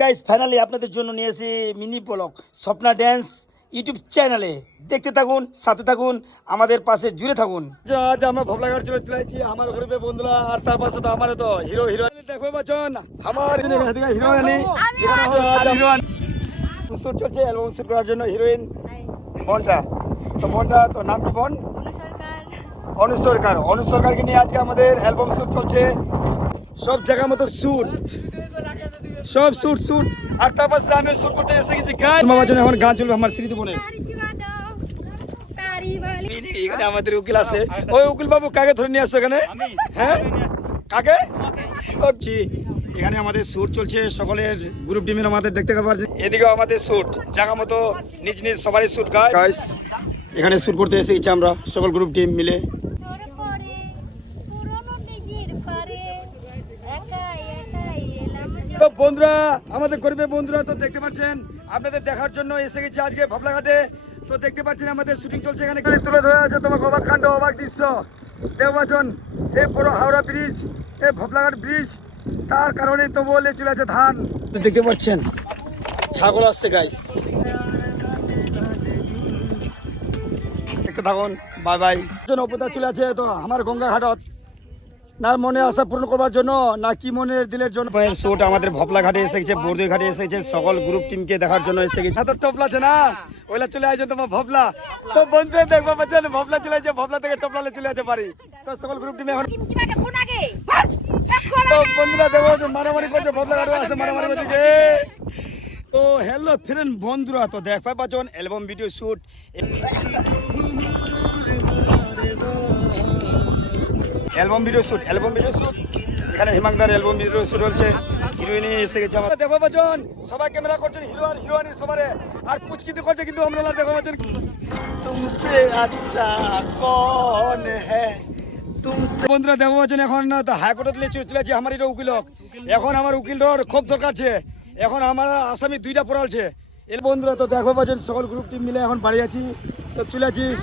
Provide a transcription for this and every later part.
Guys finally আপনাদের জন্য নিয়ে এসেছি mini blog Swapna dance YouTube চ্যানেলে। দেখতে থাকুন, সাথে থাকুন, আমাদের পাশে জুড়ে থাকুন। আজ আমরা ভবলাঘাট চলে চলেছি আমার গ্রুপে বন্ধুরা, আর তার পাশে তো আমার তো হিরো হিরো দেখো বাচন আমার হিরো আলী শুট চলছে অ্যালবাম শুট করার জন্য হিরোইন বনটা তো নাম কি বোন? অনু সরকারকে নিয়ে আজকে আমাদের অ্যালবাম শুট চলছে। সব জায়গা মতো শুট, সব শুট আর তার পাশে আমি শুট করতে এসে গেছি গান। তোমার জন্য এখন গান চলবে আমার স্মৃতি বলে। এখানে আমাদের উকিল আছে, ওই উকিল বাবু কাকে ধরে নিয়ে আসছো এখানে? হ্যাঁ কাকে? এখানে আমাদের শুট চলছে, সকলের গ্রুপ টিমের আমাদের দেখতে পাচ্ছি। এদিকেও আমাদের শুট জায়গা মতো নিজ নিজ সবারই শুট গাইস। এখানে শুট করতে এসে গেছি আমরা সকল গ্রুপ টিম মিলে। তো বন্ধুরা, আমাদের গরিবের বন্ধুরা তো দেখতে পাচ্ছেন, আপনাদের দেখার জন্য এসে গেছি আজকে ভবলাঘাটে। তো দেখতে পাচ্ছেন আমাদের শুটিং চলছে, এখানে তুলে ধরে আছে তোমাকে অবাক কাণ্ড, অবাক দৃশ্য দেওয়াজন। এই বড় হাওড়া ব্রিজ, এই ভবলাঘাট ব্রিজ, তার কারণে তো বলে চলে আছে ধান। দেখতে পাচ্ছেন ছাগল আসছে গাইস, দেখতে থাকুন। Bye bye. অপদা চলে আছে তো আমার গঙ্গা ঘাটত, না মনে আশা পূরণ করবার জন্য না কি মনের দিলের জন্য। শুট আমাদের ভবলা ঘাটে এসে গেছে, বর্দি ঘাটে এসে গেছে, সকল গ্রুপ টিমকে দেখার জন্য এসে গেছে। তো টপলা আছে না, ওইলা চলে আসছে তোমার ভবলা। তো বন্ধু দেখবো পাচ্ছেন ভবলা চলে আসছে, ভবলা থেকে টপলালে চলে আসতে পারি। তো সকল গ্রুপ টিমে এখন তো বন্ধুরা দেখবো মারামারি করছে, ভবলা ঘাটে আসছে মারামারি করছে। তো হ্যালো ফ্রেন্ড বন্ধুরা, তো দেখতে পাচ্ছেন অ্যালবাম ভিডিও শুট এখানে হিমাংদার অ্যালবাম ভিডিও শুট হচ্ছে। হিরোইন এসে গেছে আমরা দেখো পাচ্ছেন, সবাই ক্যামেরা করছেন, হিরো আর হিরোইন সবারে আর পুচকিতে করছে, কিন্তু আমরা দেখো পাচ্ছেন তুমসে আচ্ছা কোন হ্যায় তুমসে। বন্ধুরা দেখো পাচ্ছেন এখন তো হাইকোর্টে চলে আছে আমার এটা উকিল। এখন আমার উকিলর খুব দরকার আছে, এখন আমার আসামি দুইটা পড়ালছে। এর বন্ধুরা তো দেখো পাচ্ছেন সকল গ্রুপ টিম মিলে এখন বাড়ি আছি, তো চলে আছিস।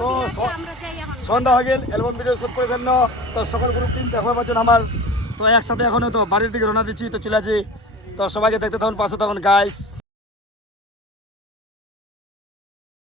তো সন্ধ্যা হয়ে গেল, অ্যালবাম ভিডিও শুট করে ফেললো। তো সকল গ্রুপ টিম দেখো পাচ্ছেন আমার, তো একসাথে এখনো তো বাড়ির দিকে রওনা দিচ্ছি। তো চলে আছি, তো সবাইকে দেখতে তখন পাশে তখন গাইস।